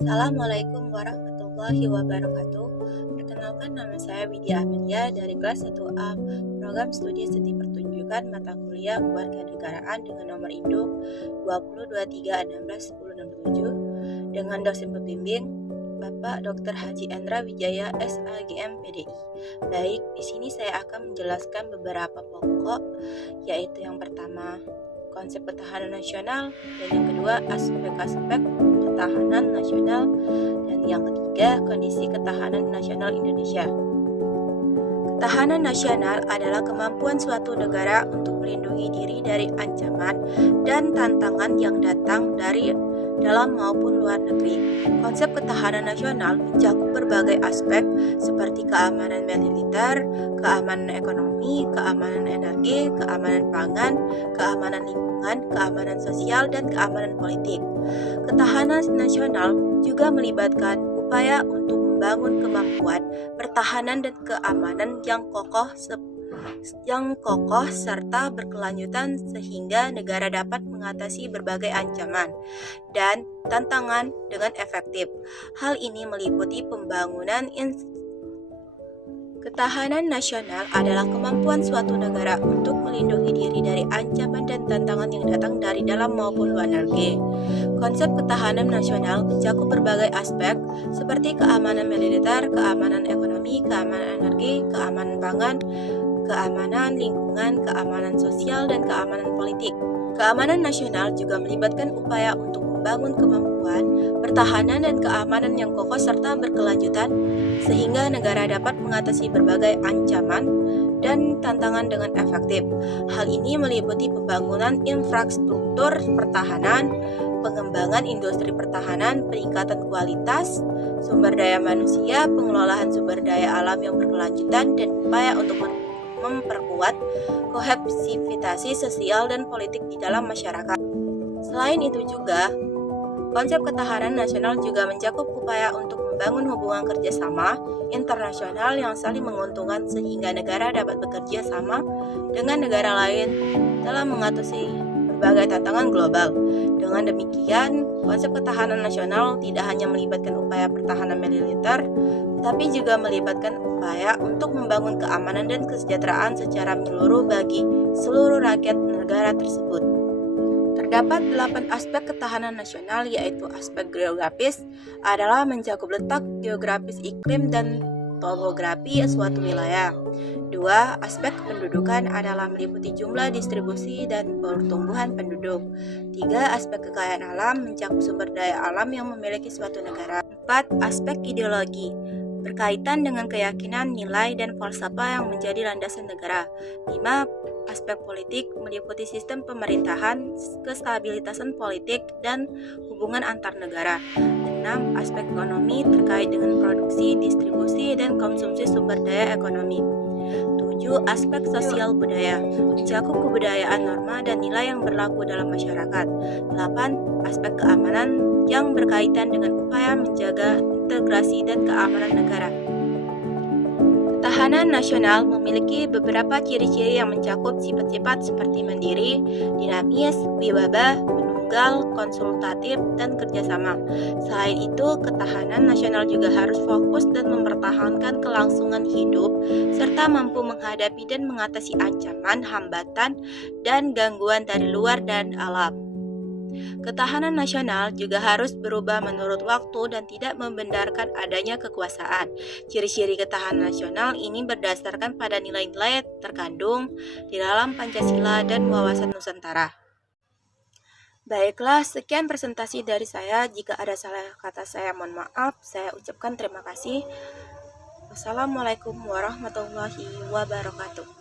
Assalamualaikum warahmatullahi wabarakatuh. Perkenalkan, nama saya Widya Amelia dari kelas 1A Program Studi Studi Pertunjukan Mata Kuliah Kewarganegaraan dengan nomor induk 2023161067 dengan dosen pembimbing Bapak Dr. Haji Endra Wijaya SAGM PDI. Baik, di sini saya akan menjelaskan beberapa pokok, yaitu yang pertama konsep ketahanan nasional, dan yang kedua aspek-aspek ketahanan nasional, dan yang ketiga kondisi ketahanan nasional Indonesia. Ketahanan nasional adalah kemampuan suatu negara untuk melindungi diri dari ancaman dan tantangan yang datang dari dalam maupun luar negeri. Konsep ketahanan nasional mencakup berbagai aspek seperti keamanan militer, keamanan ekonomi, keamanan energi, keamanan pangan, keamanan lingkungan, keamanan sosial, dan keamanan politik. Ketahanan nasional juga melibatkan upaya untuk membangun kemampuan pertahanan dan keamanan yang kokoh serta berkelanjutan sehingga negara dapat mengatasi berbagai ancaman dan tantangan dengan efektif. Hal ini meliputi pembangunan Ketahanan nasional adalah kemampuan suatu negara untuk melindungi diri dari ancaman dan tantangan yang datang dari dalam maupun luar negeri. Konsep ketahanan nasional mencakup berbagai aspek seperti keamanan militer, keamanan ekonomi, keamanan energi, keamanan pangan, keamanan lingkungan, keamanan sosial, dan keamanan politik. Keamanan nasional juga melibatkan upaya untuk membangun kemampuan pertahanan dan keamanan yang kokoh serta berkelanjutan sehingga negara dapat mengatasi berbagai ancaman dan tantangan dengan efektif. Hal ini meliputi pembangunan infrastruktur pertahanan, pengembangan industri pertahanan, peningkatan kualitas sumber daya manusia, pengelolaan sumber daya alam yang berkelanjutan, dan upaya untuk memperkuat kohesivitas sosial dan politik di dalam masyarakat. Selain itu juga, konsep ketahanan nasional juga mencakup upaya untuk membangun hubungan kerjasama internasional yang saling menguntungkan sehingga negara dapat bekerja sama dengan negara lain dalam mengatasi berbagai tantangan global. Dengan demikian, konsep ketahanan nasional tidak hanya melibatkan upaya pertahanan militer, tetapi juga melibatkan upaya untuk membangun keamanan dan kesejahteraan secara menyeluruh bagi seluruh rakyat negara tersebut. Terdapat 8 aspek ketahanan nasional, yaitu aspek geografis adalah mencakup letak geografis iklim dan topografi suatu wilayah. 2. Aspek kependudukan adalah meliputi jumlah, distribusi, dan pertumbuhan penduduk. 3. Aspek kekayaan alam mencakup sumber daya alam yang memiliki suatu negara. 4. Aspek ideologi berkaitan dengan keyakinan, nilai, dan falsafah yang menjadi landasan negara. 5. Aspek politik meliputi sistem pemerintahan, kestabilitasan politik, dan hubungan antar negara. 6. Aspek ekonomi terkait dengan produksi, distribusi, dan konsumsi sumber daya ekonomi. 7. Aspek sosial budaya mencakup kebudayaan, norma, dan nilai yang berlaku dalam masyarakat. 8. Aspek keamanan yang berkaitan dengan upaya menjaga integrasi dan keamanan negara. Ketahanan nasional memiliki beberapa ciri-ciri yang mencakup sifat-sifat seperti mandiri, dinamis, wibawa, menunggal, konsultatif, dan kerjasama. Selain itu, ketahanan nasional juga harus fokus dan mempertahankan kelangsungan hidup, serta mampu menghadapi dan mengatasi ancaman, hambatan, dan gangguan dari luar dan alam. Ketahanan nasional juga harus berubah menurut waktu dan tidak membenarkan adanya kekuasaan. Ciri-ciri ketahanan nasional ini berdasarkan pada nilai-nilai terkandung di dalam Pancasila dan wawasan Nusantara. Baiklah, sekian presentasi dari saya. Jika ada salah kata saya mohon maaf. Saya ucapkan terima kasih. Wassalamualaikum warahmatullahi wabarakatuh.